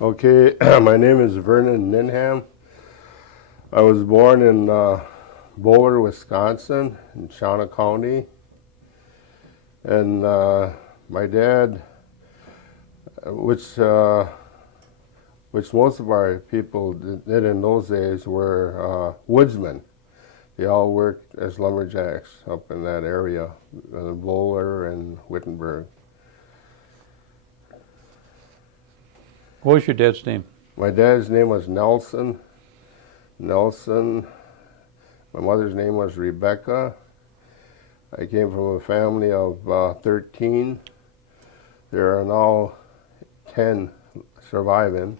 Okay, my name is Vernon NinhamB. I was born in Boulder, Wisconsin, in Shawnee County. And my dad, which most of our people did in those days, were woodsmen. They all worked as lumberjacks up in that area, Boulder and Wittenberg. What was your dad's name? My dad's name was Nelson. My mother's name was Rebecca. I came from a family of 13. There are now 10 surviving,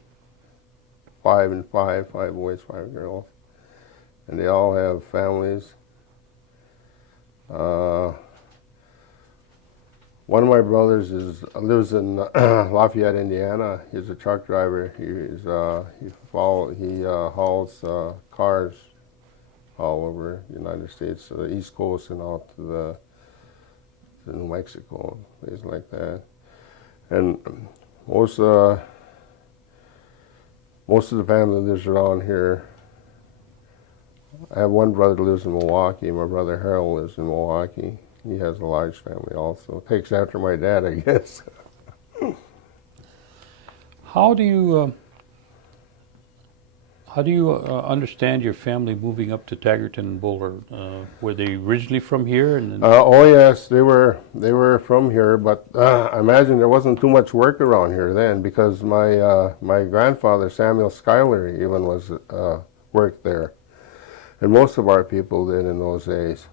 5 and 5 boys, 5 girls. And they all have families. One of my brothers lives in Lafayette, Indiana. He's a truck driver. He hauls cars all over the United States, the East Coast and out to New Mexico, places like that. And most of the family lives around here. I have one brother that lives in Milwaukee. My brother Harold lives in Milwaukee. He has a large family also. Takes after my dad, I guess. How do you understand your family moving up to Taggarton and Boulder? Were they originally from here? Oh yes, they were from here, but I imagine there wasn't too much work around here then, because my grandfather Samuel Schuyler even was worked there, and most of our people did in those days.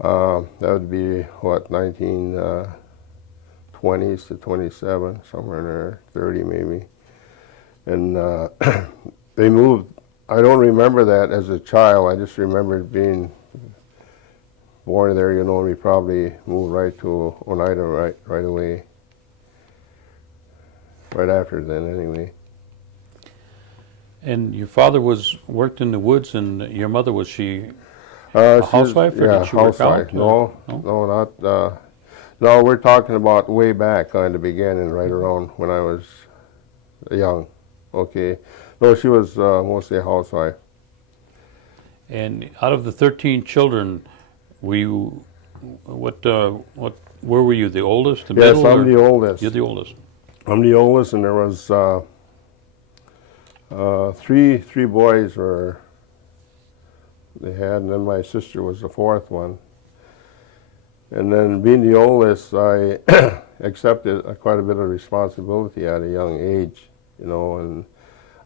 That would be what, 1920s to 27, somewhere in there, 30 maybe, and they moved. I don't remember that as a child. I just remember being born there. You know, we probably moved right to Oneida right away. Right after then, anyway. And your father worked in the woods, and your mother, was she a housewife, or yeah, did she work out? No, not. No, we're talking about way back in the beginning, right around when I was young. Okay. No, she was mostly a housewife. And out of the 13 children, where were you, the oldest, the middle? Yes, I'm the oldest. You're the oldest. I'm the oldest, and there was three boys they had, and then my sister was the fourth one. And then being the oldest, I accepted quite a bit of responsibility at a young age, you know, and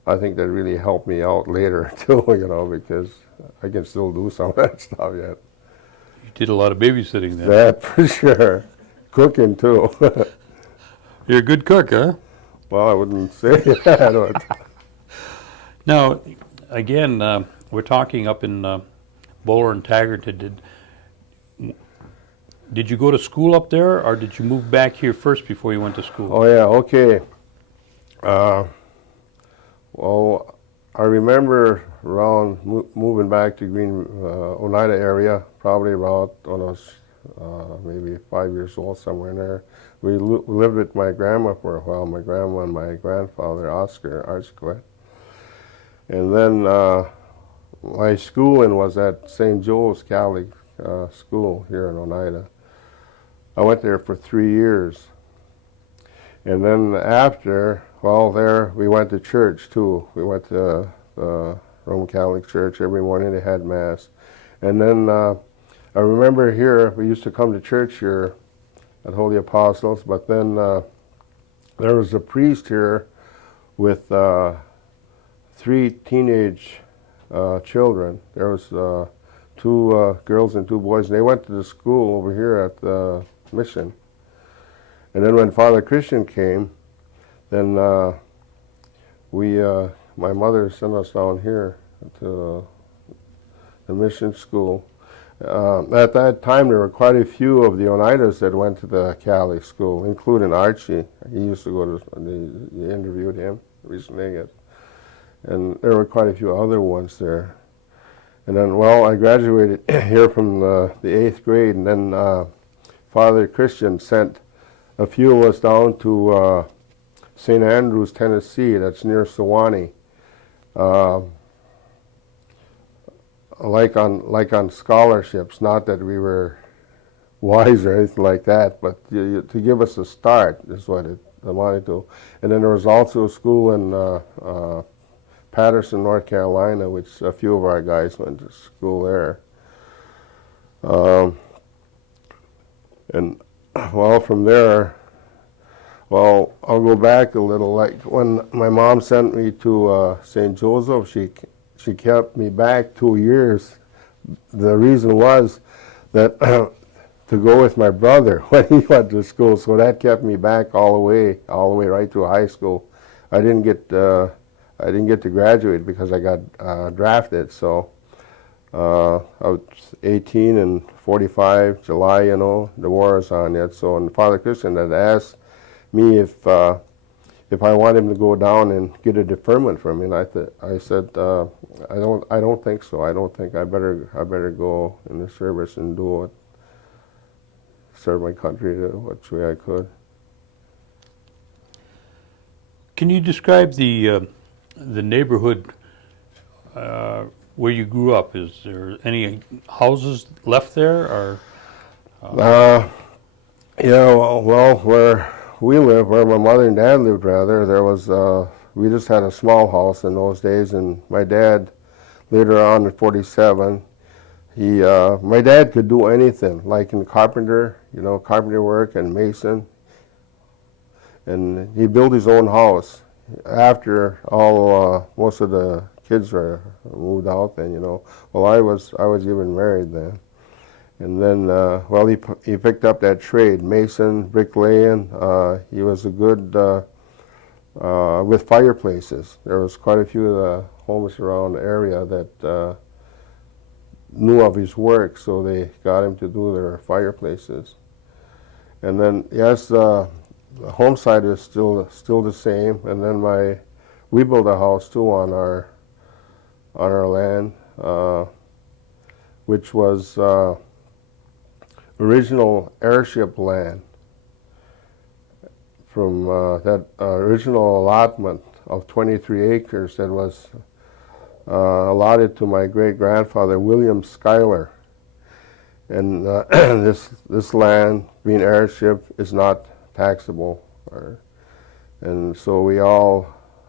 I think that really helped me out later too, you know, because I can still do some of that stuff yet. You did a lot of babysitting then. That for sure. Cooking too. You're a good cook, huh? Well, I wouldn't say that. Now, again, we're talking up in Boulder and Taggarton. Did you go to school up there, or did you move back here first before you went to school? Oh yeah, okay. Well, I remember around moving back to Oneida area, probably around when I was maybe 5 years old, somewhere in there. We lived with my grandma for a while, my grandma and my grandfather, Oscar Archquet. And then my schooling was at St. Joe's Catholic School here in Oneida. I went there for 3 years. And then after, well, there we went to church too. We went to the Roman Catholic Church every morning. They had Mass. And then I remember here, we used to come to church here at Holy Apostles, but then there was a priest here with 3 teenage children. There was 2 girls and 2 boys, and they went to the school over here at the mission. And then when Father Christian came, then my mother sent us down here to the mission school. At that time, there were quite a few of the Oneidas that went to the Catholic school, including Archie. He used to go to, they interviewed him recently, and there were quite a few other ones there. And then, well, I graduated here from the 8th grade, and then Father Christian sent a few of us down to St. Andrews, Tennessee. That's near Sewanee. Like on scholarships, not that we were wise or anything like that, but to give us a start is what it amounted to. And then there was also a school in Patterson, North Carolina, which a few of our guys went to school there. And well, from there, well, I'll go back a little. Like when my mom sent me to St. Joseph, she kept me back 2 years. The reason was that to go with my brother when he went to school, so that kept me back all the way right through high school. I didn't get to graduate because I got drafted. So I was 18 and 45 July, you know, the war is on yet. So and Father Christian had asked me if I want him to go down and get a deferment from me, and I said I don't think so. I don't think I better go in the service and do it, serve my country the which way I could. Can you describe the neighborhood where you grew up? Is there any houses left there, or? Yeah, well, where we lived, where my mother and dad lived, rather, there was we just had a small house in those days, and my dad later on in '47, my dad could do anything, like in carpenter, you know, carpenter work and mason, and he built his own house after all most of the kids were moved out then, you know. Well, I was even married then. And then, well, he picked up that trade, mason, bricklaying. He was a good with fireplaces. There was quite a few of the homes around the area that knew of his work, so they got him to do their fireplaces. And then, yes, the home side is still the same. And then we built a house too on our land, which was original airship land from that original allotment of 23 acres that was allotted to my great-grandfather William Schuyler. And this land, being airship, is not taxable. And so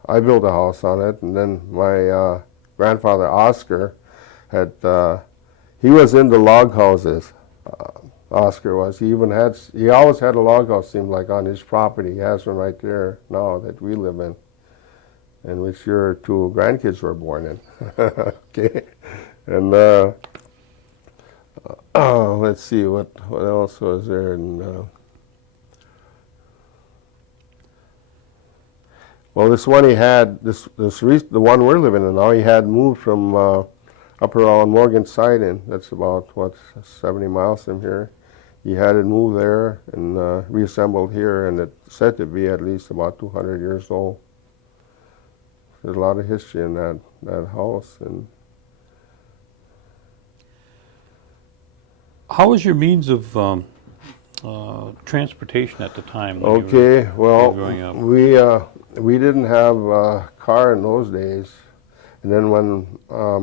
I built a house on it, and then my grandfather Oscar he was into log houses. Oscar was. He always had a log house, seemed like, on his property. He has one right there now that we live in which your two grandkids were born in. Okay, and let's see what else was there. And, well, this one he had, the one we're living in now, he had moved from up around Morgan Siding. That's about 70 miles from here. He had it moved there and reassembled here, and it's said to be at least about 200 years old. There's a lot of history in that house. And how was your means of transportation at the time? When okay, you were growing up? We didn't have a car in those days, and then when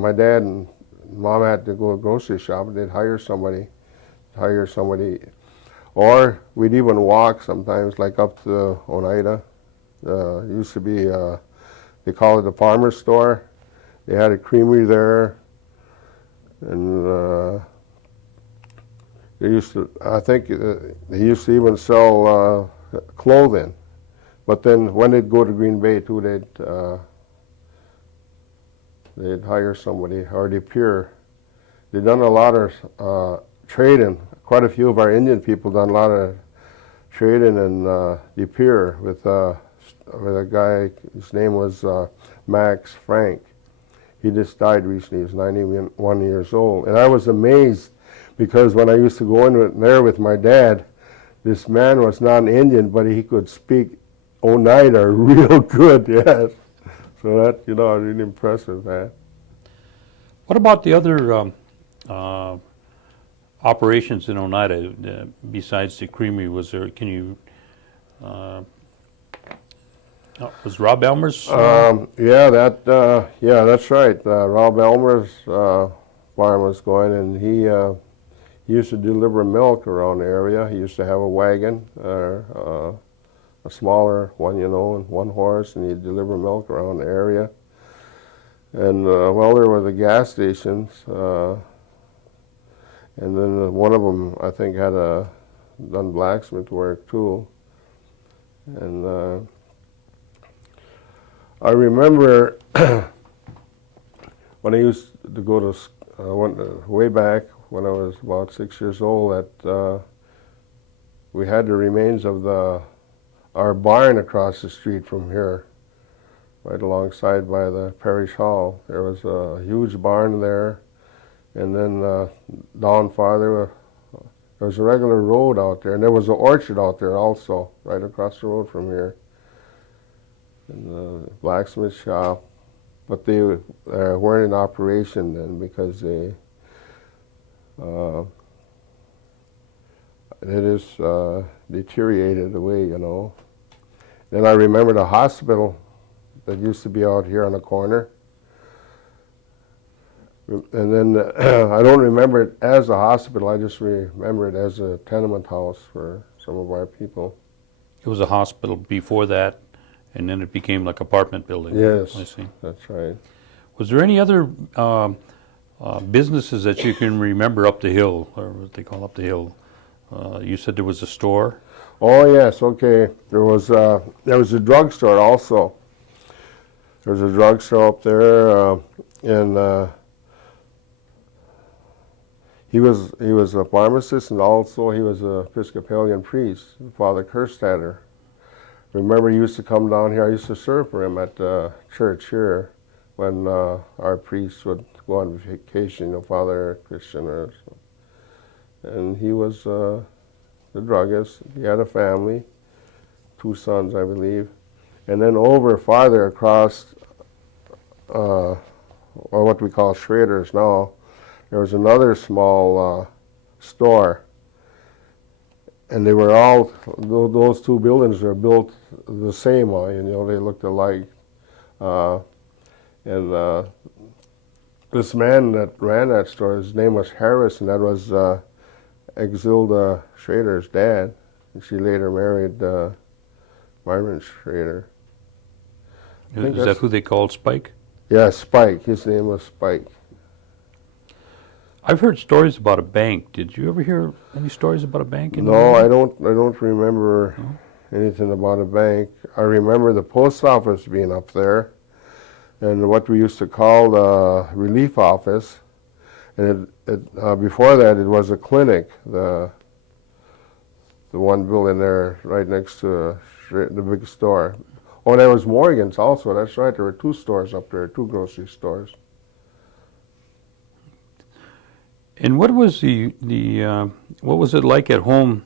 my dad and mom had to go grocery shopping, they'd hire somebody, or we'd even walk sometimes, like up to Oneida. It used to be, they call it the farmer's store. They had a creamery there, and I think they used to even sell clothing. But then when they'd go to Green Bay too, they'd hire somebody, or the pier. They'd done a lot of trading. Quite a few of our Indian people done a lot of trading in the pier with a guy. His name was Max Frank. He just died recently. He was 91 years old, and I was amazed because when I used to go in there with my dad, this man was not an Indian, but he could speak Oneida real good. Yes, so that, you know, I was really impressed with that. What about the other operations in Oneida besides the creamery? Was there? Can you Was Rob Elmer's? Yeah, that's right. Rob Elmer's farm was going, and he used to deliver milk around the area. He used to have a wagon, a smaller one, and one horse, and he'd deliver milk around the area. And well, there were the gas stations, and then one of them, I think, had done blacksmith work too. And I remember when I used to go to way back when I was about 6 years old, that we had the remains of our barn across the street from here, right alongside by the parish hall. There was a huge barn there, and then down farther there was a regular road out there, and there was an orchard out there also, right across the road from here, and the blacksmith shop. But they weren't in operation then because it just deteriorated away, Then I remember the hospital that used to be out here on the corner. And then I don't remember it as a hospital, I just remember it as a tenement house for some of our people. It was a hospital before that, and then it became like apartment building. Yes, I see. that's right. Was there any other businesses that you can remember up the hill, or what they call up the hill? You said there was a store? Oh yes, okay. There was a drugstore also. There was a drugstore up there, and he was a pharmacist, and also he was an Episcopalian priest, Father Kerstatter. Remember, he used to come down here. I used to serve for him at the church here when our priests would go on vacation, Father Christian or so. And he was the druggist. He had a family, 2 sons, I believe. And then over farther across, or what we call Schrader's now, there was another small store. And they were all, those 2 buildings were built the same way, they looked alike. And this man that ran that store, his name was Harris, and that was Exilda Schrader's dad. And she later married Myron Schrader. Is that who they called Spike? Yeah, Spike. His name was Spike. I've heard stories about a bank. Did you ever hear any stories about a bank? No, I don't remember anything about a bank. I remember the post office being up there, and what we used to call the relief office. And before that, it was a clinic. The one building there, right next to the big store. Oh, there was Morgan's also. That's right. There were 2 stores up there, 2 grocery stores. And what was what was it like at home?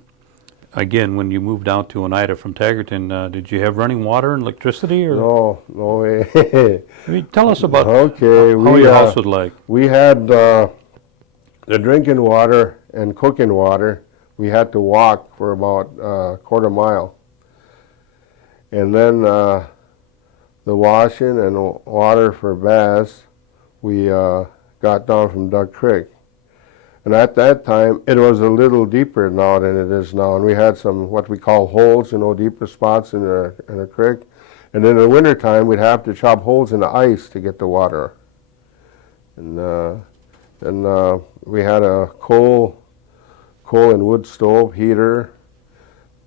Again, when you moved out to Oneida from Taggarton, did you have running water and electricity? Or? No way. I mean, tell us about how your house was like. We had the drinking water and cooking water. We had to walk for about a quarter mile. And then the washing and water for baths, we got down from Duck Creek. And at that time, it was a little deeper now than it is now. And we had some, what we call holes, deeper spots in a creek. And in the wintertime, we'd have to chop holes in the ice to get the water. And then we had a coal and wood stove heater,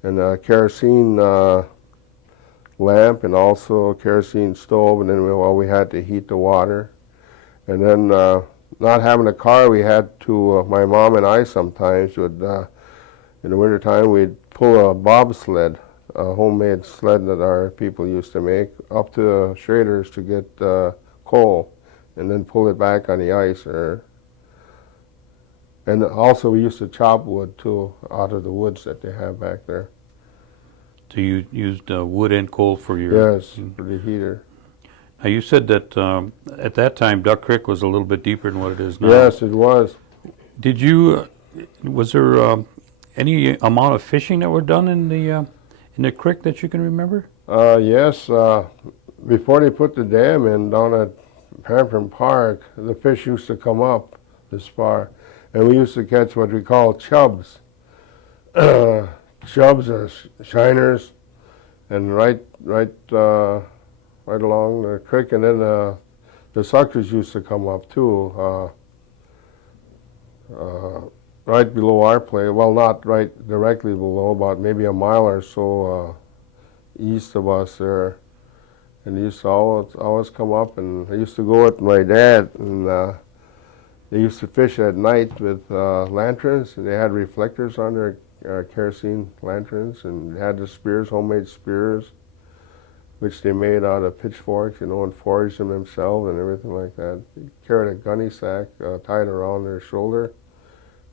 and a kerosene lamp, and also a kerosene stove. And then we had to heat the water. And then not having a car, we had to, my mom and I sometimes would, in the wintertime, we'd pull a bobsled, a homemade sled that our people used to make, up to Schrader's to get coal, and then pull it back on the ice. And also we used to chop wood too, out of the woods that they have back there. So you used wood and coal for your... Yes, for the heater. Now you said that at that time Duck Creek was a little bit deeper than what it is now. Yes, it was. Did you? Was there any amount of fishing that were done in the creek that you can remember? Yes, before they put the dam in down at Hampton Park, the fish used to come up this far, and we used to catch what we call chubs. Chubs are shiners, and right along the creek, and then the suckers used to come up too, right below our place. Well, not right directly below, but maybe a mile or so east of us there. And they used to always come up, and I used to go with my dad, and they used to fish at night with lanterns. They had reflectors on their kerosene lanterns, and they had the spears, homemade spears, which they made out of pitchforks, and foraged them themselves and everything like that. They carried a gunny sack tied around their shoulder,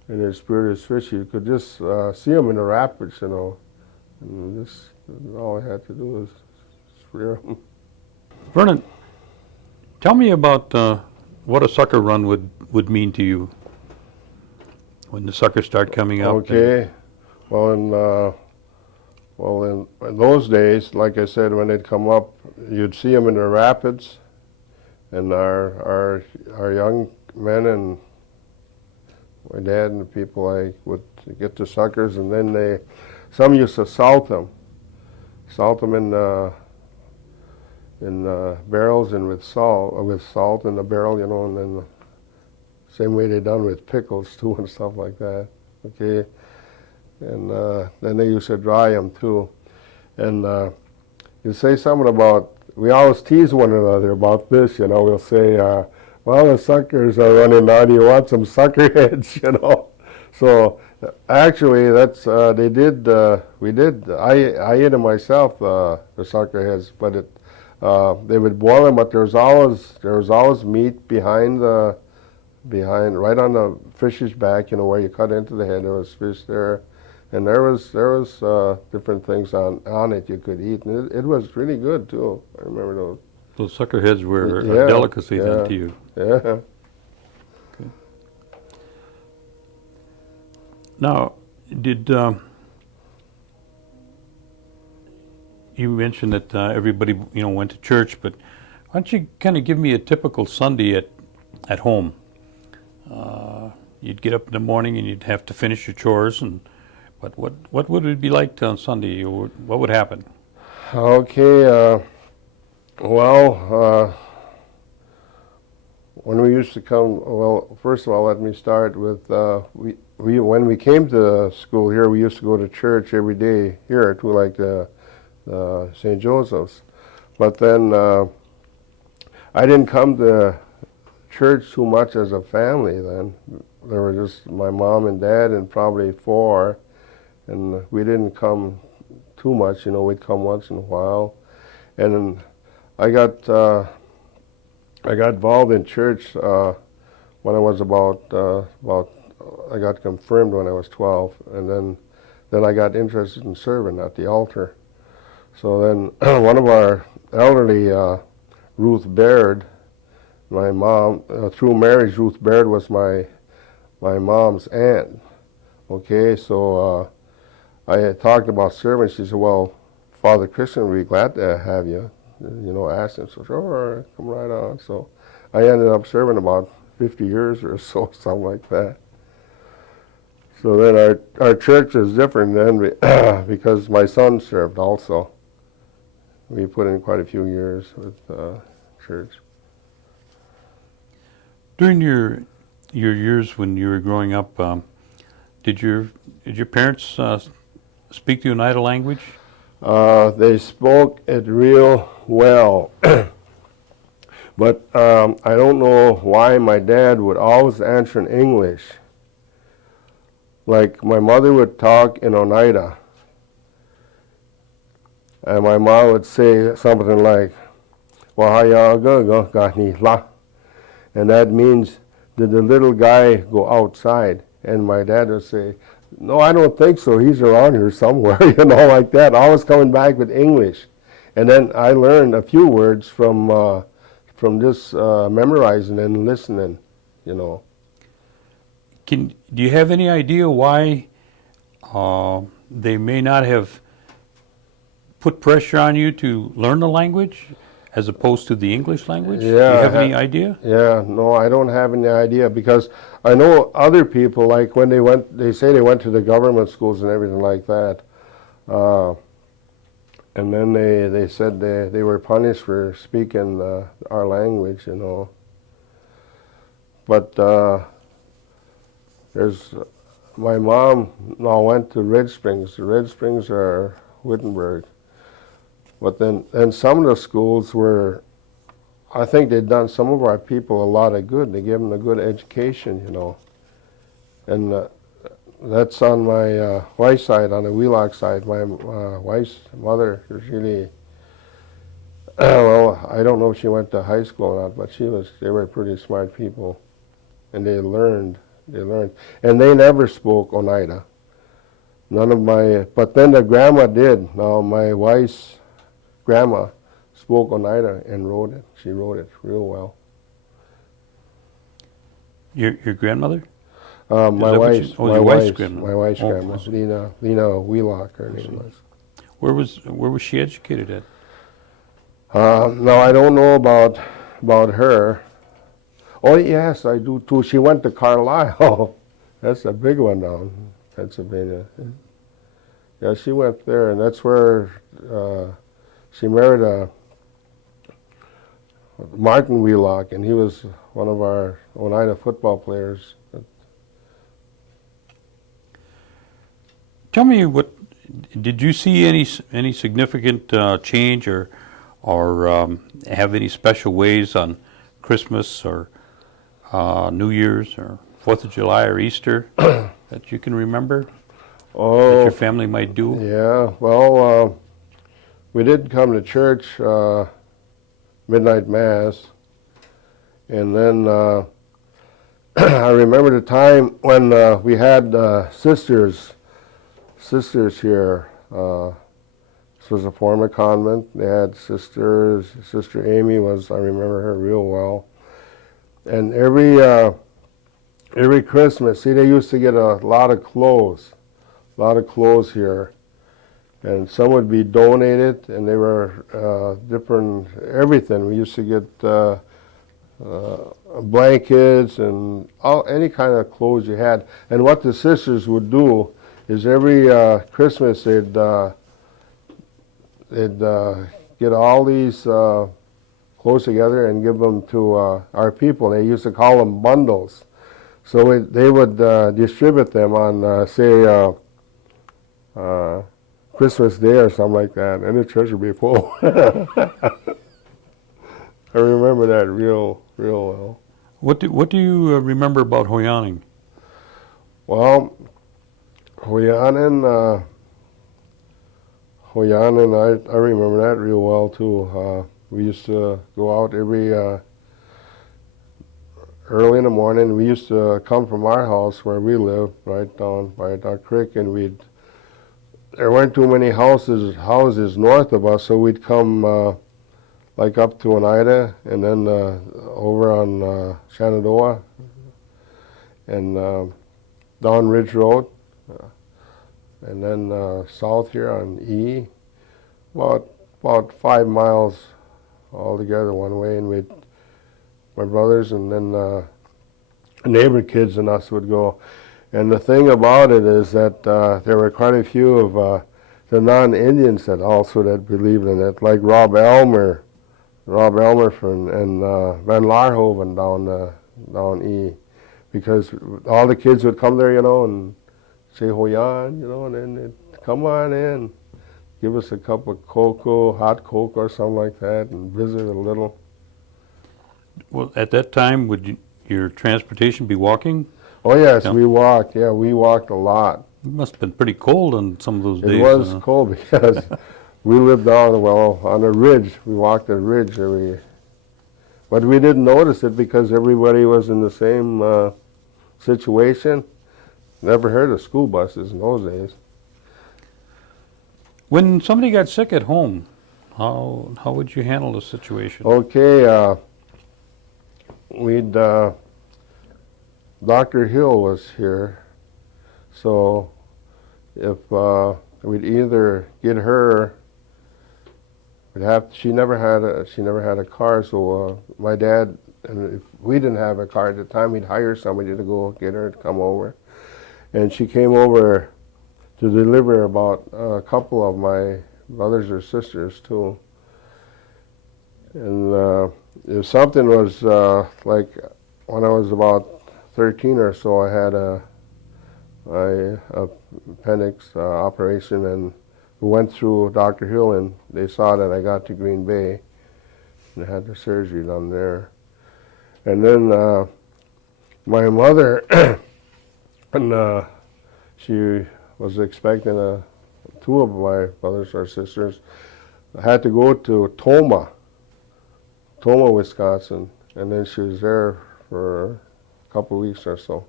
and they speared his fish. You could just see them in the rapids, and this all I had to do was spear them. Vernon, tell me about what a sucker run would mean to you when the suckers start coming up. Okay. Well, in those days, like I said, when they'd come up, you'd see them in the rapids, and our young men and my dad and the people would get the suckers, and then some used to salt them in barrels and with salt in the barrel, and then the same way they done with pickles too and stuff like that. Okay. And then they used to dry them too. And you say something about, we always tease one another about this, we'll say, well, the suckers are running out, do you want some sucker heads, So actually that's, I ate them myself, the sucker heads, but they would boil them, but there was always meat behind, right on the fish's back, where you cut into the head, there was fish there. And there was different things on it you could eat, and it was really good too. I remember those. Those sucker heads were a delicacy then to you. Yeah. Okay. Now, did you mentioned that everybody went to church, but why don't you kind of give me a typical Sunday at home? You'd get up in the morning and you'd have to finish your chores, but what would it be like on Sunday? What would happen? Okay, when we used to come, well, first of all, let me start with, when we came to school here, we used to go to church every day here to like the St. Joseph's. But then I didn't come to church too much as a family then. There were just my mom and dad and probably four. And we didn't come too much, we'd come once in a while. And then I got involved in church when I was I got confirmed when I was 12, and then I got interested in serving at the altar. So then one of our elderly, Ruth Baird, my mom, through marriage, Ruth Baird was my mom's aunt. Okay, so I had talked about serving. She said, well, Father Christian would be glad to have you, asked him. So sure, come right on. So I ended up serving about 50 years or so, something like that. So then our church is different then because my son served also. We put in quite a few years with church. During your years when you were growing up, did your parents speak the Oneida language? They spoke it real well. But I don't know why my dad would always answer in English. Like my mother would talk in Oneida. And my mom would say something like, "Wahaya. And that means, did the little guy go outside? And my dad would say, no, I don't think so. He's around here somewhere, like that. Always coming back with English. And then I learned a few words from just memorizing and listening, Do you have any idea why they may not have put pressure on you to learn the language as opposed to the English language? Do you Yeah, have any idea? Yeah, no, I don't have any idea because I know other people, like when they say they went to the government schools and everything like that. And then they said they were punished for speaking our language, you know. But there's my mom now went to Red Springs. The Red Springs are Wittenberg. But then some of the schools were, I think they'd done some of our people a lot of good. They gave them a good education, you know. And that's on my wife's side, on the Wheelock side. My wife's mother was really, well, I don't know if she went to high school or not, but they were pretty smart people. And they learned. And they never spoke Oneida. None of but then the grandma did. Now my wife's grandma spoke Oneida and wrote it. She wrote it real well. Your grandmother? My wife's grandma. My wife's Oh, grandma, Lena Wheelock, her name was. Where was she educated at? No, I don't know about her. Oh yes, I do too. She went to Carlisle. That's a big one down in Pennsylvania. Yeah, she went there, and that's where she married Martin Wheelock, and he was one of our Oneida football players. Tell me, did you see any significant change or have any special ways on Christmas or New Year's or 4th of July or Easter that you can remember that your family might do? Yeah, well, we did come to church, midnight mass, and then I remember the time when we had sisters here. This was a former convent. They had sisters. Sister Amy was, I remember her real well. And every Christmas, see, they used to get a lot of clothes here. And some would be donated, and they were different, everything. We used to get blankets and any kind of clothes you had. And what the sisters would do is every Christmas they'd get all these clothes together and give them to our people. They used to call them bundles. So they would distribute them on, say, Christmas Day or something like that, and the church would be full. I remember that real well. What do you remember about Hoyaning? Well, Hoyaning, I remember that real well too. We used to go out every early in the morning. We used to come from our house where we lived, right down by the creek, and there weren't too many houses north of us, so we'd come like up to Oneida and then over on Shenandoah and down Ridge Road. And then south here on E, about 5 miles altogether one way, and my brothers and then neighbor kids and us would go. And the thing about it is that there were quite a few of the non-Indians that believed in it, like Rob Elmer from and Van Laarhoven down E, because all the kids would come there, and say Hoyan, and then they'd come on in, give us a cup of cocoa, hot cocoa or something like that, and visit a little. Well, at that time, would your transportation be walking? Oh yes, Yeah. we walked. Yeah, we walked a lot. It must have been pretty cold on some of those days. It was cold because we lived on a ridge. We walked a ridge but we didn't notice it because everybody was in the same situation. Never heard of school buses in those days. When somebody got sick at home, how would you handle the situation? Okay, Dr. Hill was here, so if we'd either get her She never had a car, so my dad, and if we didn't have a car at the time, we'd hire somebody to go get her to come over. And she came over to deliver about a couple of my brothers or sisters too. And if something was like when I was about 13 or so, I had a appendix operation, and we went through Dr. Hill, and they saw that I got to Green Bay and had the surgery done there. And then my mother, and she was expecting two of my brothers or sisters, had to go to Tomah, Wisconsin, and then she was there for a couple of weeks or so.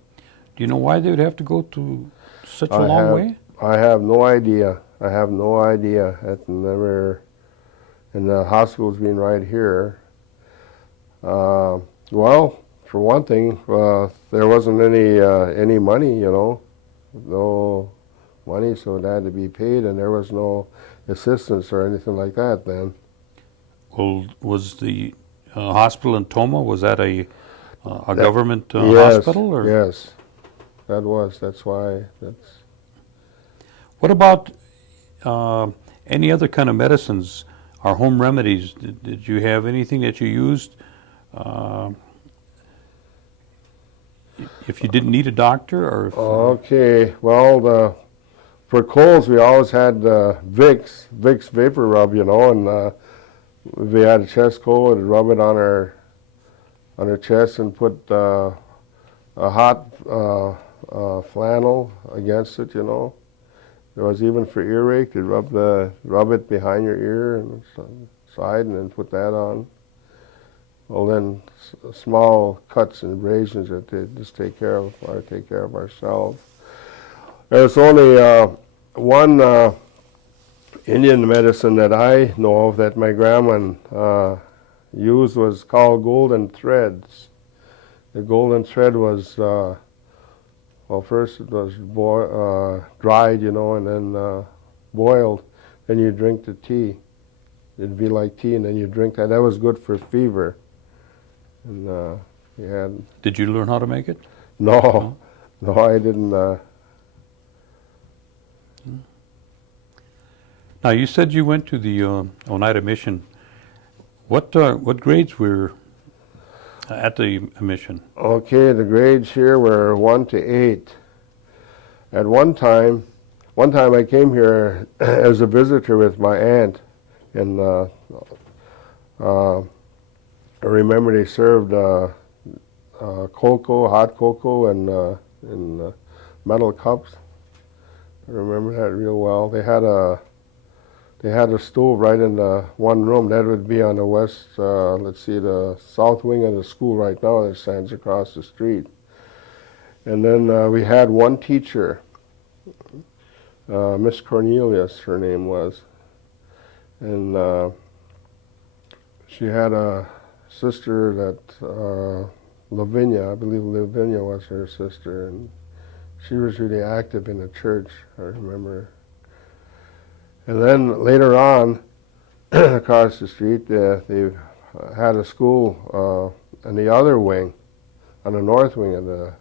Do you know why they would have to go to such a long way? I have no idea. I have no idea. I've never, and the hospital's being right here. Well, for one thing, there wasn't any money, no money, so it had to be paid, and there was no assistance or anything like that then. Well, was the hospital in Tomah, was that a government hospital? Or? Yes, that's why. What about any other kind of medicines or home remedies? Did you have anything that you used if you didn't need a doctor? Or if, okay, well, for colds we always had Vicks Vapor Rub, and if we had a chest cold, we'd rub it on our chest and put a hot flannel against it, There was even for earache, you'd rub it behind your ear and side, and then put that on. Well, then small cuts and abrasions that they just take care of ourselves. There's only one Indian medicine that I know of that my grandma used, was called golden threads. The golden thread was, well, first it was dried, and then boiled. Then you drink the tea. It'd be like tea, and then you drink that. That was good for fever. And you had. Did you learn how to make it? No, I didn't. Now, you said you went to the Oneida Mission. What grades were at the mission? Okay, the grades here were 1 to 8. At one time I came here as a visitor with my aunt, and I remember they served cocoa, hot cocoa, in metal cups. I remember that real well. They had a stove right in the one room. That would be on the west, the south wing of the school right now that stands across the street. And then we had one teacher, Miss Cornelius, her name was. And she had a sister that, Lavinia, I believe Lavinia was her sister, and she was really active in the church, I remember. And then later on, across the street, they had a school in the other wing, on the north wing of the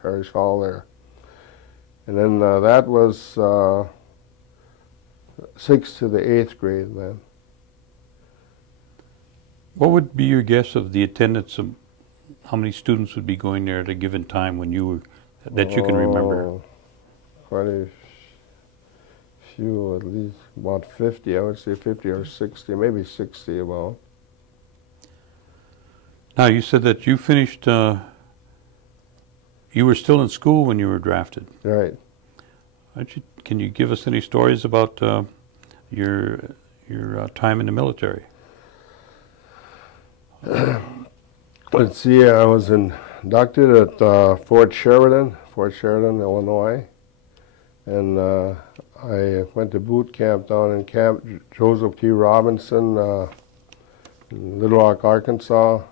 parish hall there. And then that was 6th to the 8th grade then. What would be your guess of the attendance of how many students would be going there at a given time when you were, that you can remember? Quite a few, at least about 50, I would say 50 or 60, maybe 60 about. Now, you said that you finished, you were still in school when you were drafted. Right. Can you give us any stories about your time in the military? Let's see, I was inducted at Fort Sheridan, Illinois, and I went to boot camp down in Camp Joseph T. Robinson in Little Rock, Arkansas,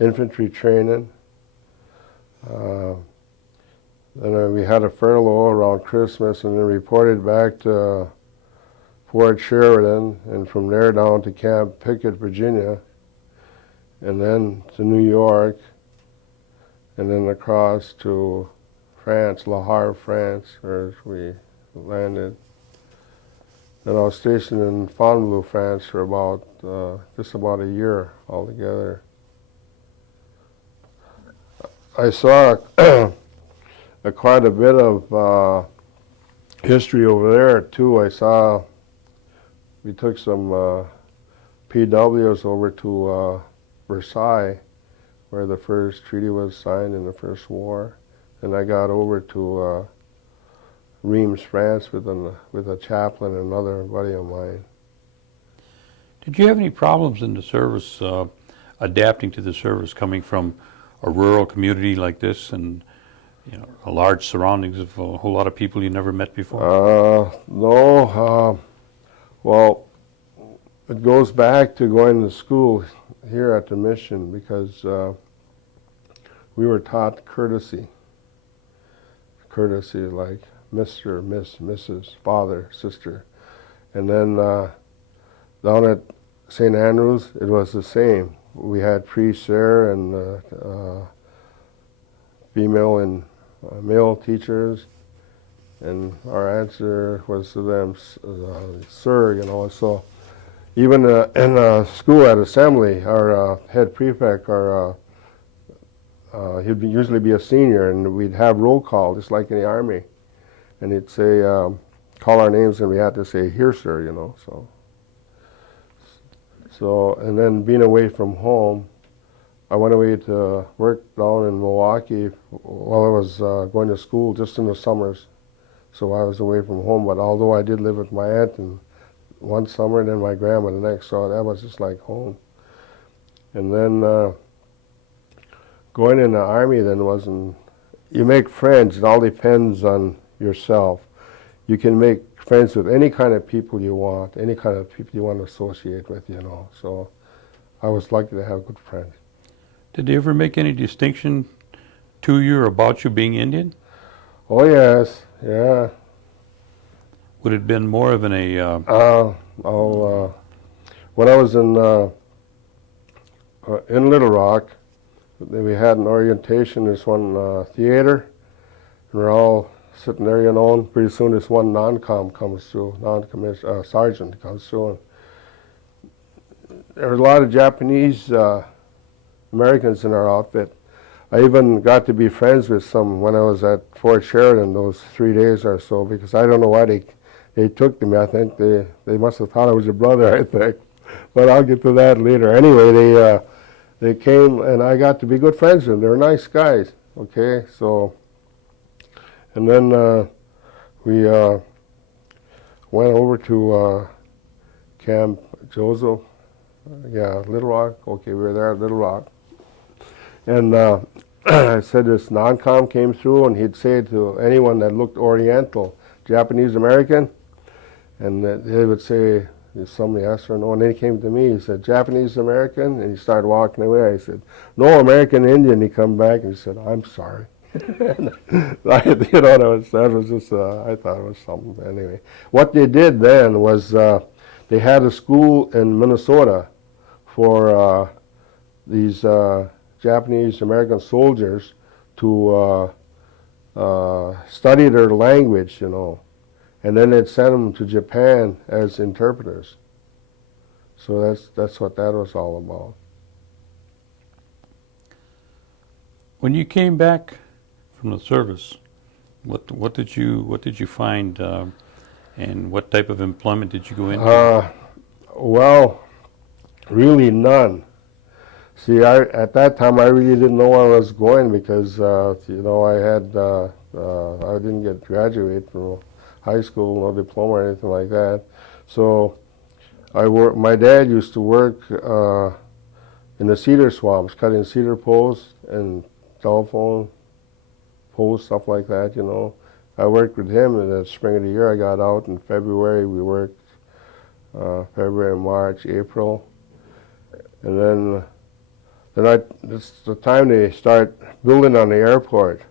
infantry training. Then we had a furlough around Christmas, and then reported back to Fort Sheridan, and from there down to Camp Pickett, Virginia, and then to New York, and then across to France, Le Havre, France, where we landed. And I was stationed in Fontainebleau, France for just about a year altogether. I saw quite a bit of history over there too. We took some PWs over to Versailles, where the first treaty was signed in the First War. And I got over to Reims, France with a chaplain and another buddy of mine. Did you have any problems in the service, adapting to the service, coming from a rural community like this and a large surroundings of a whole lot of people you never met before? No. Well, it goes back to going to school here at the mission, because we were taught courtesy. Courtesy like Mr., Miss, Mrs., father, sister. And then down at St. Andrews, it was the same. We had priests there and female and male teachers, and our answer was to them, sir, So even in school at assembly, our head prefect, he'd usually be a senior, and we'd have roll call, just like in the Army. And he'd say, call our names, and we had to say, here, sir, So, and then being away from home, I went away to work down in Milwaukee while I was going to school just in the summers. So I was away from home, but although I did live with my aunt and one summer and then my grandma the next, so that was just like home. And then going in the Army then wasn't, you make friends, it all depends on yourself. You can make friends with any kind of people you want, any kind of people you want to associate with, So I was lucky to have good friends. Did they ever make any distinction to you or about you being Indian? Oh yes, yeah. Would it have been more of when I was in Little Rock, we had an orientation, this one theater, and we're all sitting there, and pretty soon this one non-com comes through, sergeant comes through, and there were a lot of Japanese Americans in our outfit. I even got to be friends with some when I was at Fort Sheridan those 3 days or so, because I don't know why they took me. I think they must have thought I was a brother, I think. But I'll get to that later. Anyway, they came, and I got to be good friends with them. They were nice guys, okay? So, and then we went over to Camp Joseph. Little Rock. Okay, we were there at Little Rock. And I said this non-com came through, and he'd say to anyone that looked Oriental, Japanese American, and they would say, if somebody asked or no, and then he came to me, he said, Japanese American, and he started walking away. I said, no, American Indian. He come back and he said, I'm sorry. That was just, I thought it was something. But anyway, what they did then was they had a school in Minnesota for these Japanese American soldiers to study their language, and then they'd send them to Japan as interpreters. So that's what that was all about. When you came back from the service, what did you find, and what type of employment did you go into? Well, really none. See, at that time I really didn't know where I was going, because I didn't get graduate from high school, no diploma or anything like that. So my dad used to work in the cedar swamps, cutting cedar poles and telephone poles, stuff like that, I worked with him in the spring of the year. I got out in February. We worked February, March, April. And then it's the time they start building on the airport.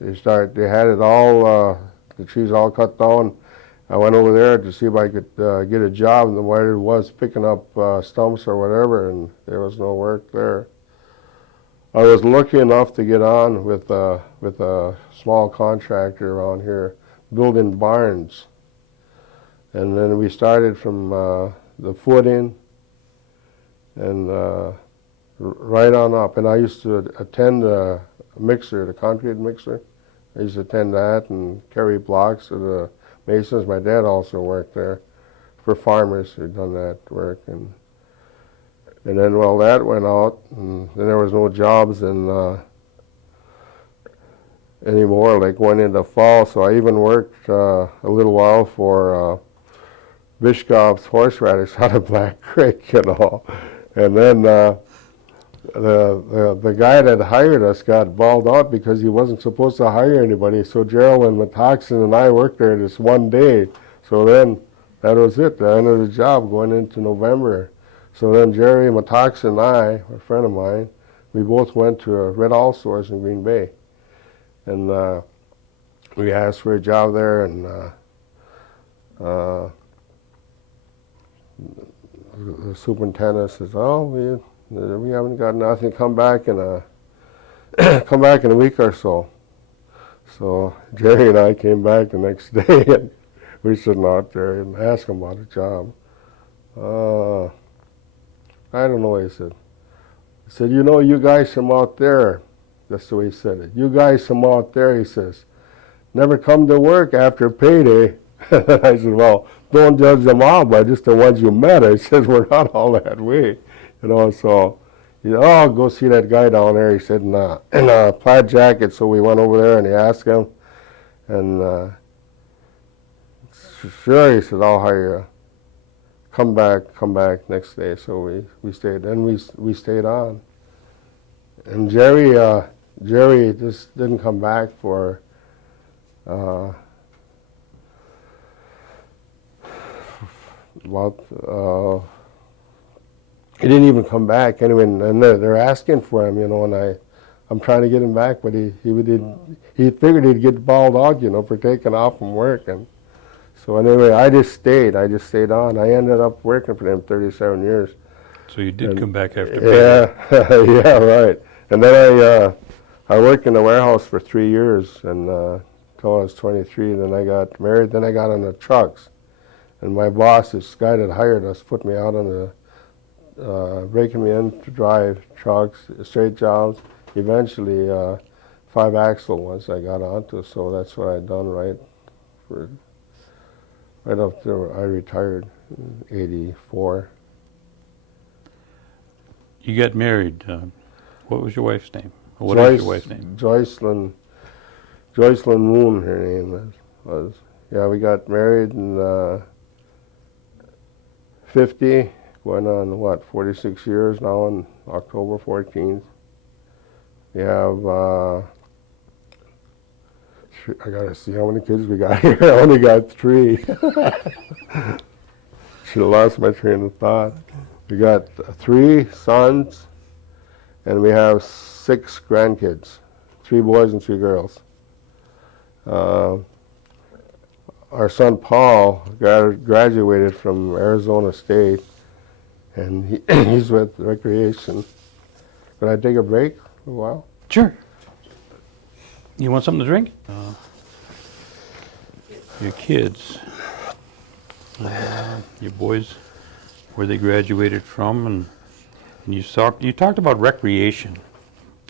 They had it all, the trees all cut down, I went over there to see if I could get a job, and what it was picking up stumps or whatever, and there was no work there. I was lucky enough to get on with a small contractor around here building barns, and then we started from the footing and right on up. And I used to attend the mixer, the concrete mixer. I used to attend that and carry blocks to the masons. My dad also worked there for farmers who'd done that work. And then, well, that went out, and then there was no jobs anymore, like went into fall. So I even worked a little while for Bishop's horseradish out of Black Creek, you know. And then the guy that hired us got balled out because he wasn't supposed to hire anybody. So Gerald and Metoxen and I worked there this one day. So then that was it, the end of the job going into November. So then Jerry Metoxen and I, a friend of mine, we both went to a Red All stores in Green Bay. And we asked for a job there, and the superintendent says, "Oh, we haven't got nothing. Come back in a week or so." So Jerry and I came back the next day, and we sitting out there and asked him about a job. I don't know, he said. He said, "You know, you guys from out there," that's the way he said it. "You guys from out there," he says, "never come to work after payday." I said, "Well, don't judge them all by just the ones you met." I said, "We're not all that way." You know, so he said, "Oh, go see that guy down there," he said, in a plaid jacket. So we went over there and he asked him, and sure, he said, "I'll hire you. Come back next day." So we stayed, and we stayed on. And Jerry just didn't come back for he didn't even come back anyway, and they're asking for him, you know, and I'm trying to get him back, but he figured he'd get balled out, you know, for taking off from work. And so anyway, I just stayed on. I ended up working for them 37 years. So you did come back after payday. Yeah, yeah, right. And then I worked in the warehouse for 3 years, and until I was 23. Then I got married. Then I got on the trucks, and my boss, this guy that hired us, put me out on the breaking me in to drive trucks, straight jobs. Eventually, 5-axle ones I got onto. So that's what I'd done right up till I retired in '84. You got married. What was your wife's name? Or what is your wife's name? Joycelyn Moon, her name was. Yeah, we got married in 50, going on, 46 years now on October 14th. We have, I gotta see how many kids we got here. I only got 3. Should have lost my train of thought. We got 3 sons, and we have 6 grandkids, 3 boys and 3 girls. Our son Paul graduated from Arizona State, and he's with Recreation. Can I take a break for a while? Sure. You want something to drink? Your kids, your boys, where they graduated from, and you talked about recreation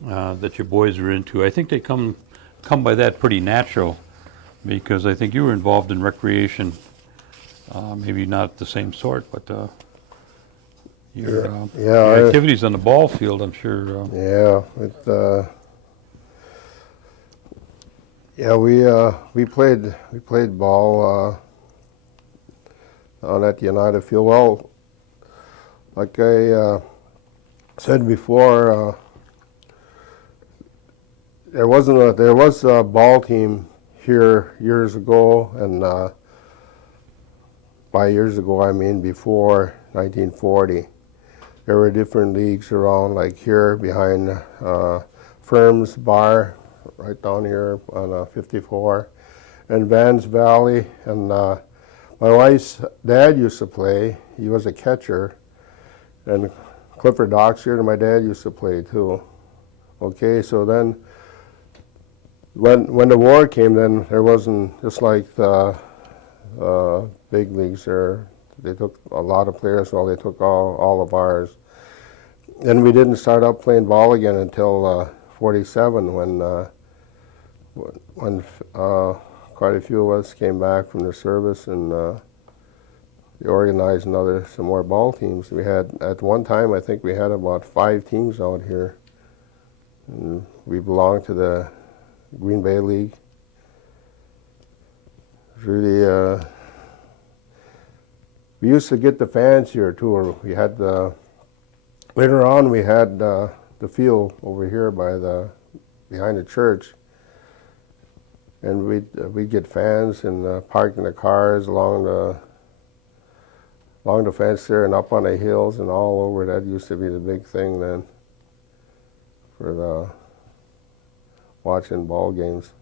that your boys are into. I think they come by that pretty natural, because I think you were involved in recreation, maybe not the same sort, but your activities on the ball field, I'm sure. We played ball on at the United Field. Well, like I said before, there was a ball team here years ago, and by years ago I mean before 1940. There were different leagues around, like here behind Firm's Bar, right down here on 54, and Vans Valley, and my wife's dad used to play. He was a catcher, and Clifford Doxier and my dad used to play too. Okay, so then when the war came, then there wasn't, just like the big leagues there, they took a lot of players, well, they took all of ours. And we didn't start up playing ball again until 47, when quite a few of us came back from the service, and they organized some more ball teams. We had, at one time, I think we had about 5 teams out here. And we belonged to the Green Bay League. Really, we used to get the fans here too. We had later on we had the field over here behind the church, and we'd get fans and parking the cars along the fence there and up on the hills and all over. That used to be the big thing then for the watching ball games.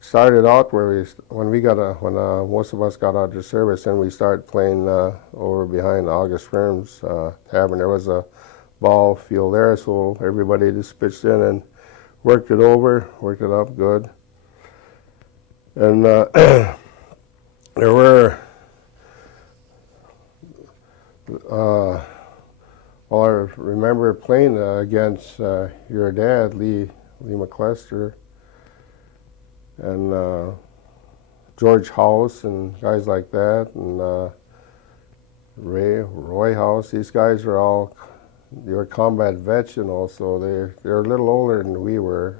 Started out when most of us got out of service, then we started playing over behind August Firm's Tavern. There was a ball field there, so everybody just pitched in and worked it up good. And there were, well, I remember playing against your dad, Lee McLester, and George House and guys like that, and Roy House. These guys were they were combat vets, so they're a little older than we were.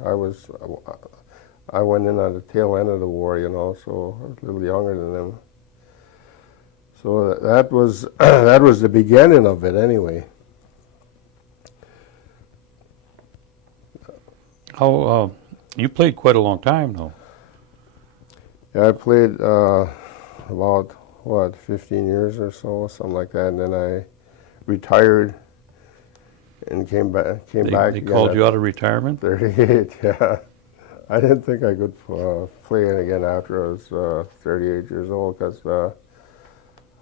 I went in on the tail end of the war, so I was a little younger than them. So that was that was the beginning of it, anyway. How you played quite a long time, though. Yeah, I played about 15 years or so, something like that, and then I retired and came back. They called you out of retirement? 38, yeah. I didn't think I could play it again after I was 38 years old, because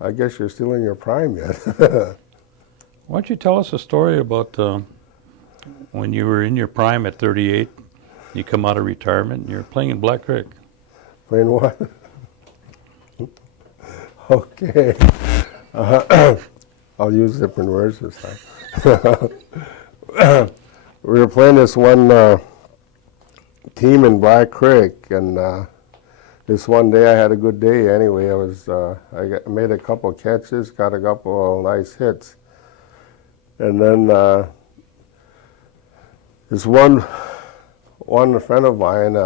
I guess you're still in your prime yet. Why don't you tell us a story about when you were in your prime at 38, you come out of retirement, and you're playing in Black Creek. Playing what? Okay. I'll use different words this time. We were playing this one team in Black Creek, and this one day I had a good day. Anyway, I made a couple catches, got a couple of nice hits, and then this one friend of mine,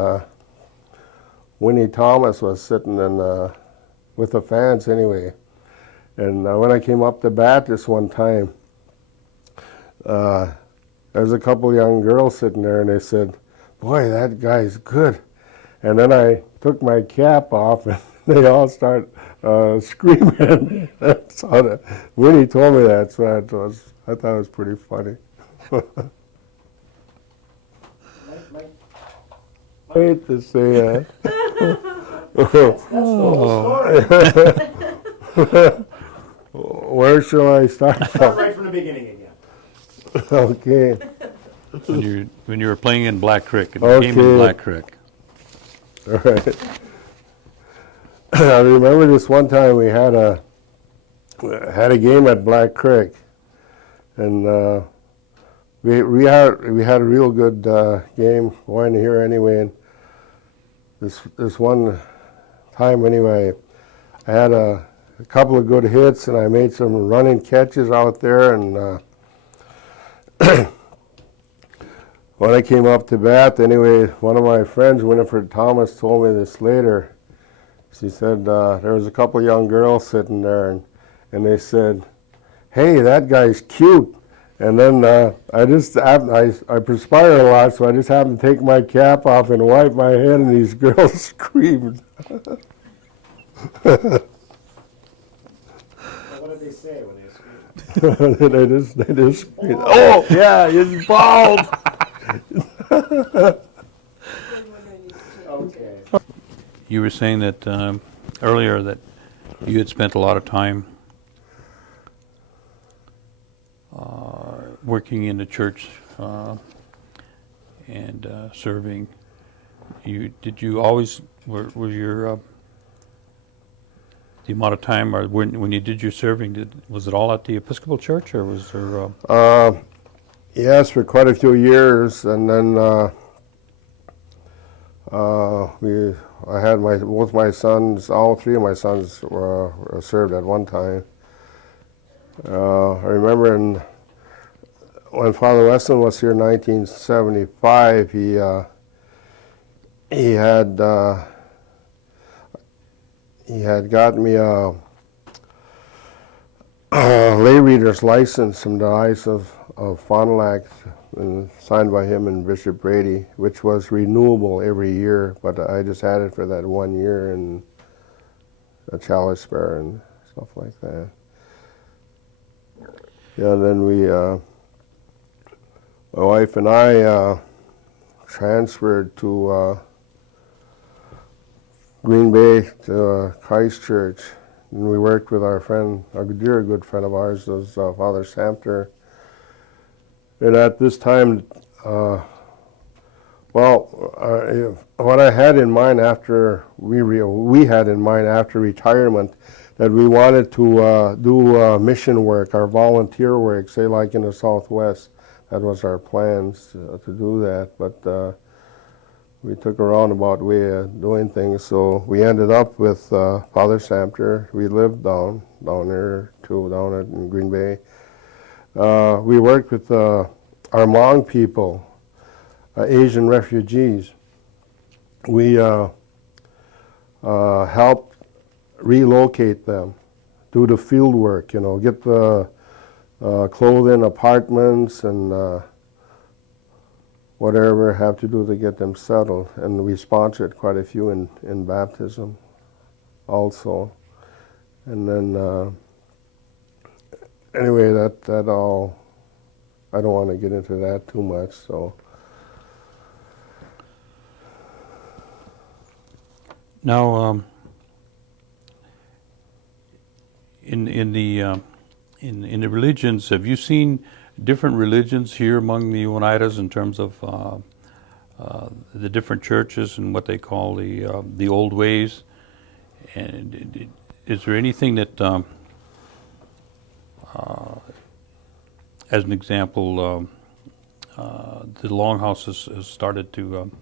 Winnie Thomas, was sitting with the fans anyway. And when I came up to bat this one time, there was a couple young girls sitting there, and they said, "Boy, that guy's good." And then I took my cap off, and they all start screaming. So Winnie told me that, so I thought it was pretty funny. I hate to say that. That's the whole story. Where shall I start Start from? right from the beginning again. Okay. When you were playing in Black Creek, and you came in Okay. Black Creek. All right. I remember this one time we had a game at Black Creek, and we had a real good game going here anyway. And this one time anyway, I had a couple of good hits, and I made some running catches out there, and when I came up to bat, anyway, one of my friends, Winifred Thomas, told me this later. She said there was a couple young girls sitting there, and they said, "Hey, that guy's cute." And then I perspire a lot, so I just happened to take my cap off and wipe my head, and these girls screamed. What did they say when they screamed? they just screamed, "Oh, yeah, he's bald." Okay. You were saying that earlier that you had spent a lot of time working in the church and serving. Did you always, were your the amount of time, or when you did your serving, was it all at the Episcopal Church, or was there? Yes, for quite a few years, and then I had both my sons, all three of my sons were served at one time. I remember when Father Weston was here in 1975, he had got me a lay reader's license from the Diocese of Fond du Lac, and signed by him and Bishop Brady, which was renewable every year, but I just had it for that 1 year in a chalice bearer and stuff like that. Yeah, and then my wife and I transferred to Green Bay to Christchurch, and we worked with our friend, a dear good friend of ours, was Father Samter. And at this time, what I had in mind after we had in mind after retirement, that we wanted to do mission work, our volunteer work, say like in the Southwest. That was our plans to do that, but we took a roundabout way of doing things. So we ended up with Father Samter. We lived down there too, down in Green Bay. We worked with our Hmong people, Asian refugees. We helped relocate them, do the field work, get the clothing, apartments, and whatever have to do to get them settled. And we sponsored quite a few in baptism also. And then anyway, that all, I don't want to get into that too much, so. Now, in the religions, have you seen different religions here among the Oneidas in terms of the different churches and what they call the old ways? And is there anything that, as an example, the Longhouse has started to,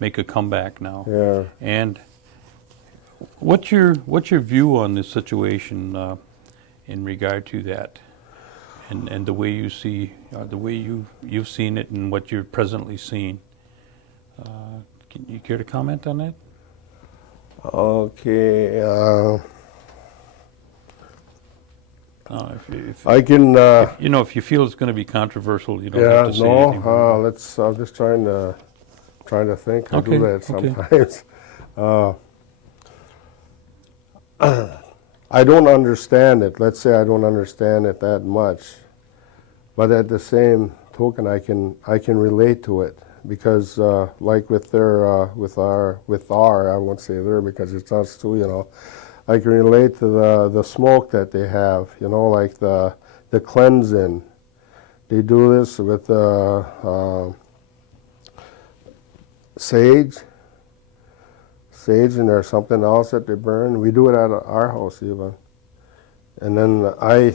make a comeback now? Yeah. And what's your view on this situation in regard to that, and the way you see, the way you've seen it and what you're presently seeing? Can you care to comment on that? Okay. If I can. if you feel it's going to be controversial, you don't have to say anything. Let's. I'm just trying to think. I Okay, do that okay. sometimes. I don't understand it. Let's say I don't understand it that much, but at the same token, I can relate to it, because like with our I won't say their because it's us too. I can relate to the smoke that they have. Like the cleansing. They do this with sage, and there's something else that they burn. We do it at our house even. And then I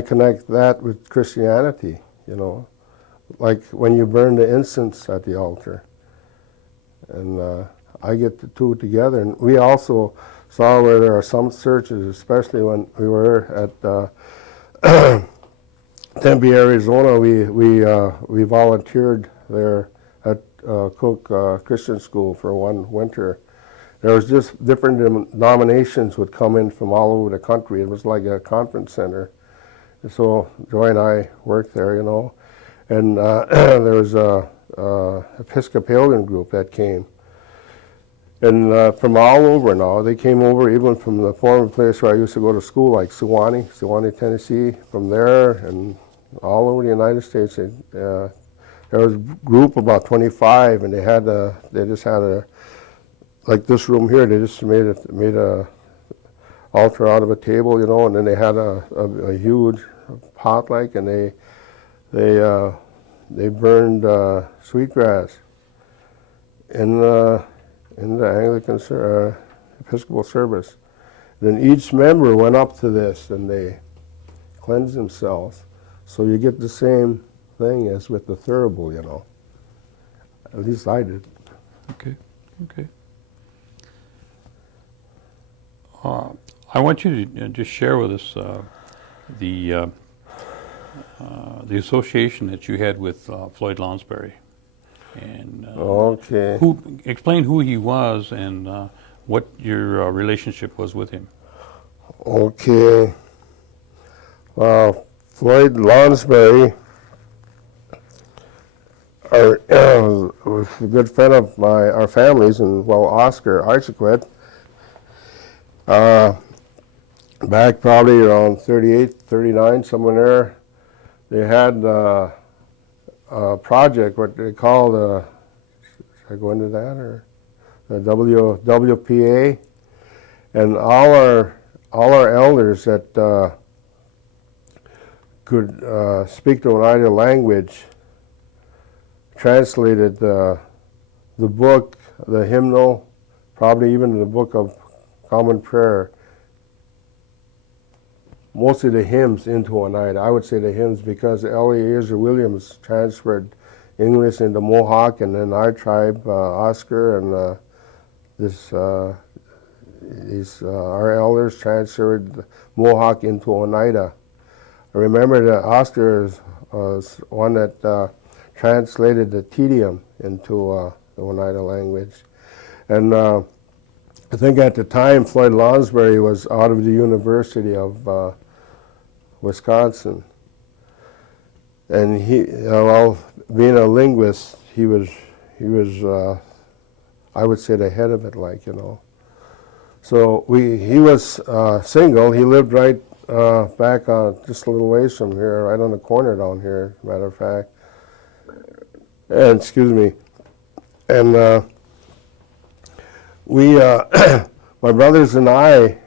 connect that with Christianity, like when you burn the incense at the altar. And I get the two together. And we also saw where there are some churches, especially when we were at Tempe, Arizona, we volunteered there at Cook Christian School for one winter. There was just different denominations would come in from all over the country. It was like a conference center. And so Joy and I worked there, and there was a Episcopalian group that came. And from all over now, they came over even from the former place where I used to go to school, like Sewanee, Tennessee, from there, and all over the United States. There was a group about 25, and they just had like this room here, they just made a altar out of a table, you know, and then they had a huge pot, like, and they burned sweetgrass in the Anglican Episcopal service. Then each member went up to this and they cleansed themselves. So you get the same thing as with the thurible, you know. At least I did. Okay, okay. I want you to just share with us the association that you had with Floyd Lonsberry, and Okay. explain who he was and what your relationship was with him. Okay. Floyd Lonsberry was a good friend of our families, and Oscar Archiquette, back probably around 38, 39, somewhere there, they had a project, what they called, should I go into that, or the WPA, and all our elders that could speak the Oneida language translated the book, the hymnal, probably even the book of Common Prayer, mostly the hymns into Oneida. I would say the hymns because Eliezer Williams transferred English into Mohawk, and then our tribe, Oscar, and our elders transferred Mohawk into Oneida. I remember that Oscar was one that translated the tedium into the Oneida language. And I think at the time Floyd Lonsberry was out of the University of Wisconsin. And he, being a linguist, he was I would say the head of it, like, you know. So he was single. He lived right back just a little ways from here, right on the corner down here, matter of fact. And excuse me. And we, my brothers and I,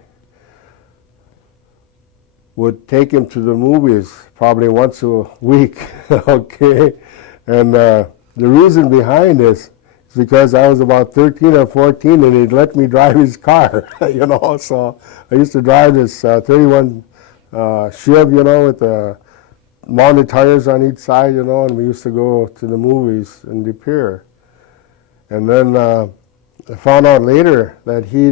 would take him to the movies probably once a week, okay? And the reason behind this is because I was about 13 or 14 and he'd let me drive his car, you know? So I used to drive this 31 Shiv, you know, with the mounted tires on each side, you know, and we used to go to the movies in De Pere. And then I found out later that he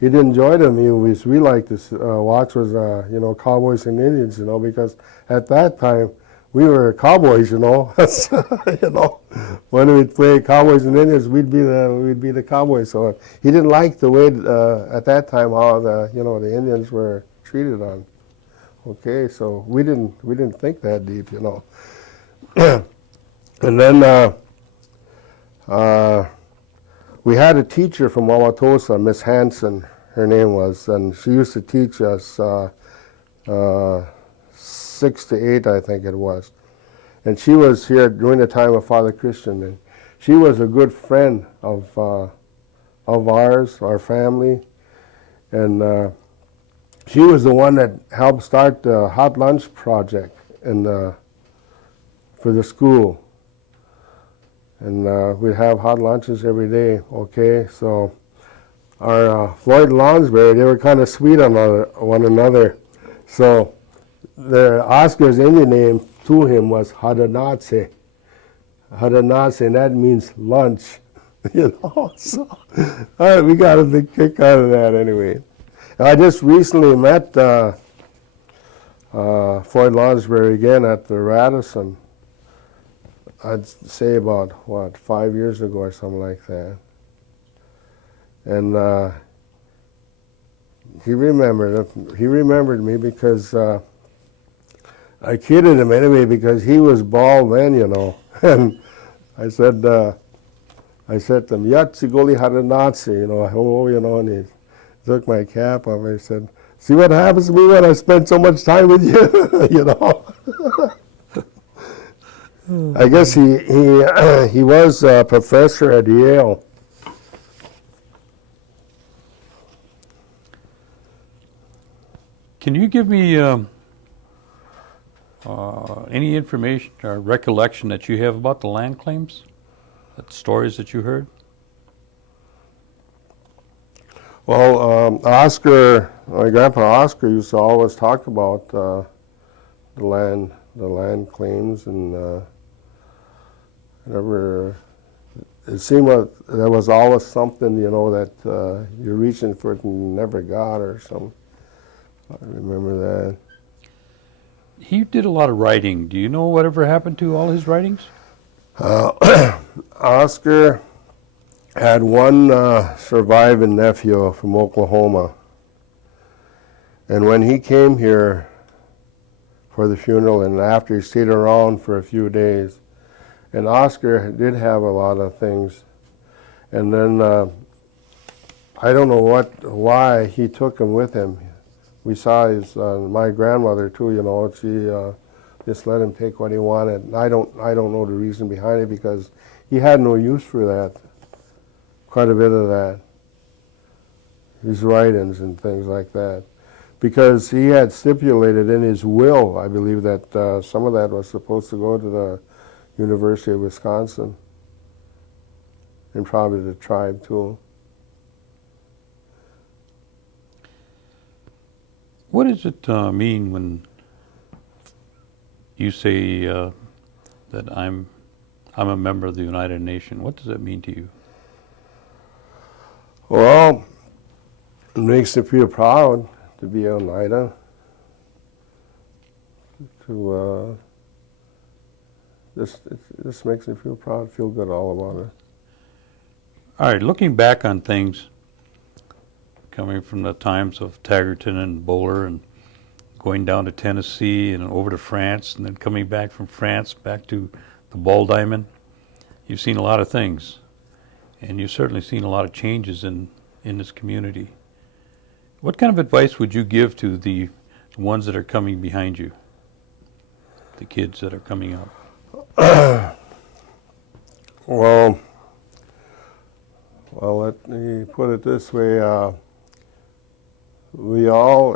didn't enjoy the movies we liked to watch was, you know, Cowboys and Indians, you know, because at that time we were cowboys, you know. You know, when we'd play Cowboys and Indians, we'd be the cowboys. So he didn't like the way at that time how the Indians were treated on. Okay, so we didn't think that deep, you know. And then we had a teacher from Wauwatosa, Miss Hanson, her name was, and she used to teach us 6 to 8, I think it was. And she was here during the time of Father Christian, and she was a good friend of ours, our family, and she was the one that helped start the hot lunch project for the school. And we'd have hot lunches every day, okay? So our Floyd Lonsberry, they were kind of sweet on one another. So Oscar's Indian name to him was Hadanatse. Hadanatse, and that means lunch, you know? So we got a big kick out of that anyway. I just recently met Floyd Lonsberry again at the Radisson. I'd say about, 5 years ago or something like that. And he remembered me because I kidded him anyway because he was bald then, you know. And I said to him, Yatsigoli Hadanatsi, you know, and he took my cap off and he said, see what happens to me when I spend so much time with you, you know. I guess he was a professor at Yale. Can you give me any information or recollection that you have about the land claims? The stories that you heard? Well, Oscar, my grandpa Oscar used to always talk about the land claims, and whenever it seemed like there was always something, that you're reaching for it and never got, or something. I remember that. He did a lot of writing. Do you know whatever happened to all his writings? Oscar had one surviving nephew from Oklahoma, and when he came here for the funeral, and after he stayed around for a few days, and Oscar did have a lot of things, and then I don't know why he took him with him. We saw my grandmother too. She just let him take what he wanted. And I don't know the reason behind it, because he had no use for that. Quite a bit of that, his writings and things like that, because he had stipulated in his will, I believe, that some of that was supposed to go to the University of Wisconsin, and probably the tribe too. What does it mean when you say that I'm a member of the United Nations? What does that mean to you? Well, it makes me feel proud to be an Oneida, this makes me feel proud, feel good all about it. All right, looking back on things, coming from the times of Taggarton and Bowler, and going down to Tennessee and over to France, and then coming back from France back to the Ball Diamond, you've seen a lot of things, and you've certainly seen a lot of changes in this community. What kind of advice would you give to the ones that are coming behind you, the kids that are coming up? Well, let me put it this way.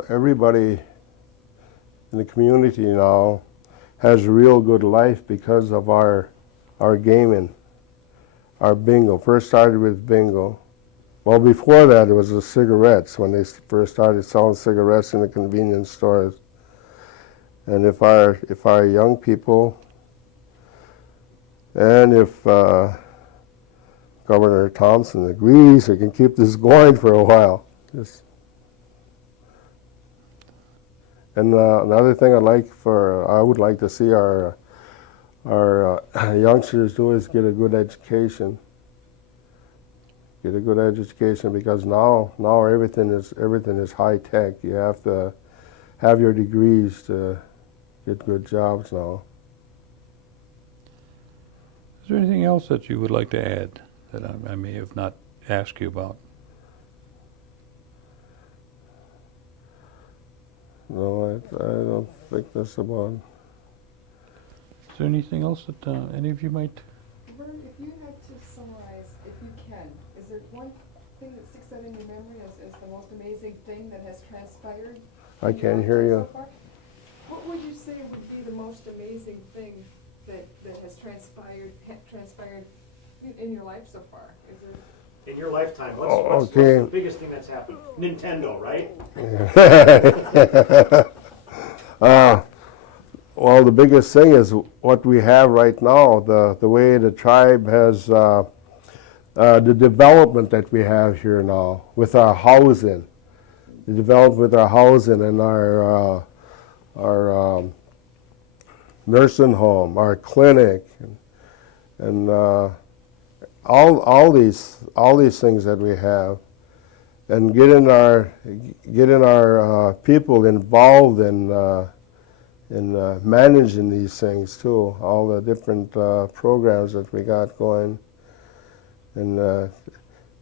Everybody in the community now has a real good life because of our gaming, our bingo. First started with bingo. Well, before that, it was the cigarettes, when they first started selling cigarettes in the convenience stores. And if our young people, and if Governor Thompson agrees, we can keep this going for a while. And another thing I would like to see our youngsters do is get a good education. Get a good education, because now everything is high tech. You have to have your degrees to get good jobs now. Is there anything else that you would like to add that I may have not asked you about? No, I don't think that's about. Is there anything else that any of you might? Vern, if you had to summarize, if you can, is there one thing that sticks out in your memory as the most amazing thing that has transpired? I can't hear you. So far? What would you say would be the most amazing thing that has transpired in your life so far? Is there? In your lifetime, what's okay. the biggest thing that's happened? Nintendo, right? Well, the biggest thing is what we have right now, the way the tribe has, the development that we have here now with our housing. The development with our housing and our nursing home, our clinic, and all these things that we have, and getting our people involved in managing these things too. All the different programs that we got going, and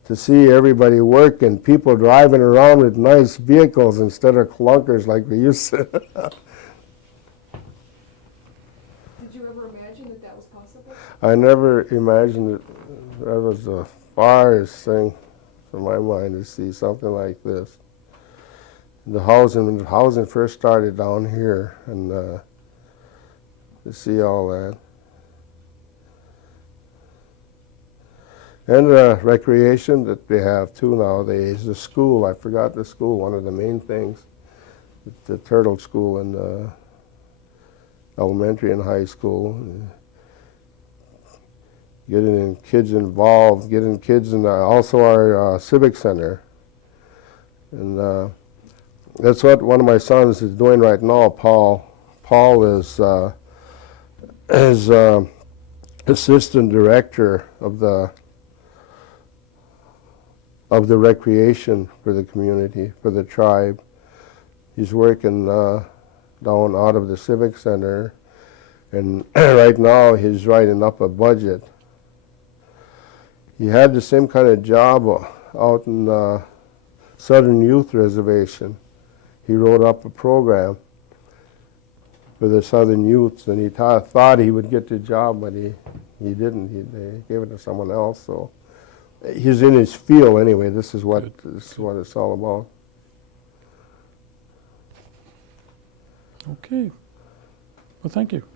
to see everybody work and people driving around with nice vehicles instead of clunkers like we used to. Did you ever imagine that was possible? I never imagined it. That was the farthest thing from my mind to see something like this. the housing first started down here, and to see all that. And recreation that they have too nowadays. The school, I forgot the school, one of the main things. The Turtle School in elementary and high school. Getting kids involved, getting kids in also our civic center. And that's what one of my sons is doing right now, Paul. Paul is assistant director of the recreation for the community, for the tribe. He's working down out of the civic center, and right now he's writing up a budget. He had the same kind of job out in Southern Youth Reservation. He wrote up a program for the Southern Youths, and he thought he would get the job, but he didn't. They gave it to someone else. So he's in his field anyway. This is what it's all about. Okay. Well, thank you.